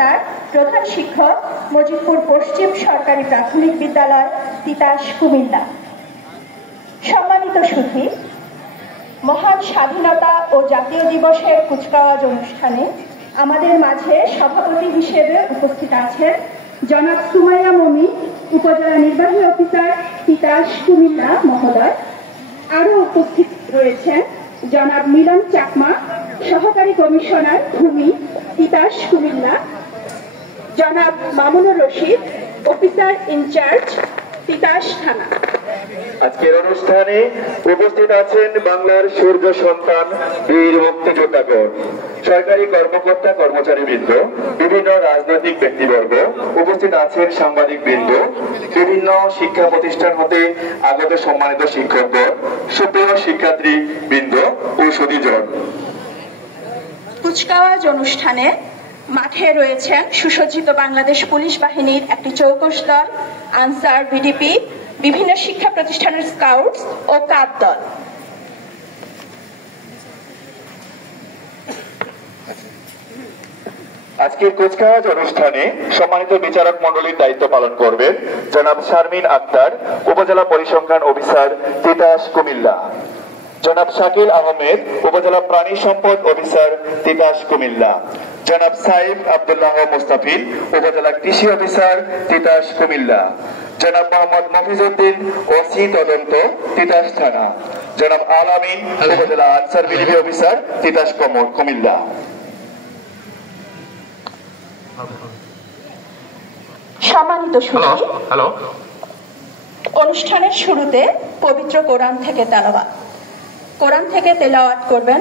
আক্তার, প্রধান শিক্ষক, মজিদপুর পশ্চিম সরকারি প্রাথমিক বিদ্যালয়, তিতাস, কুমিল্লা। সম্মানিত সুধী, মহান স্বাধীনতা ও জাতীয় দিবসের কুচকাওয়াজ অনুষ্ঠানে আমাদের মাঝে সভাপতি হিসেবে উপস্থিত আছেন জনাব সুমাইয়া মমি, উপজেলা নির্বাহী অফিসার, তিতাস, কুমিল্লা মহোদয়। আরও উপস্থিত রয়েছেন জনাব মিলন চাকমা, সহকারী কমিশনার, ভূমি, তিতাস, কুমিল্লা। জনাব মামুনুর রশিদ, অফিসার ইনচার্জ, তিতাস থানা। আজকের অনুষ্ঠানে উপস্থিত আছেন বাংলার সূর্য সন্তান, বীর মুক্তিযোদ্ধাগণ, সরকারি কর্মকর্তা কর্মচারীবৃন্দ, বিভিন্ন রাজনৈতিক ব্যক্তিবর্গ, উপস্থিত আছেন সাংবাদিক বৃন্দ, বিভিন্ন শিক্ষা প্রতিষ্ঠান হতে আগত সম্মানিত শিক্ষকগণ, সুপ্রিয় শিক্ষার্থী বৃন্দ ও সুধীজন। কুচকাওয়াজ অনুষ্ঠানে মাঠে রয়েছেন সুসজ্জিত বাংলাদেশ পুলিশ বাহিনীর একটি চৌকস দল, আনসার, ভিডিপি, বিভিন্ন শিক্ষা প্রতিষ্ঠানের স্কাউটস ও কাপ দল। আজকের কুচকাওয়াজ অনুষ্ঠানে সম্মানিত বিচারক মণ্ডলীর দায়িত্ব পালন করবেন জনাব শারমিন আক্তার, উপজেলা পরিসংখ্যান অফিসার, তিতাস, কুমিল্লা। জনাব শাকিল আহমেদ, উপজেলা প্রাণী সম্পদ অফিসার, তিতাস, কুমিল্লা। জনাব সাইফ আব্দুল্লাহ মুস্তাফিল, উপজেলা কৃষি অফিসার, তিতাস, কুমিল্লা। জনাব মোহাম্মদ মফিজউদ্দিন, ওসি তদন্ত, তিতাস থানা। জনাব আল আমিন, উপজেলা answer BDP officer, Titas, Comilla. সম্মানিত সুধী, অনুষ্ঠানের শুরুতে পবিত্র কোরআন থেকে তেলাওয়াত করবেন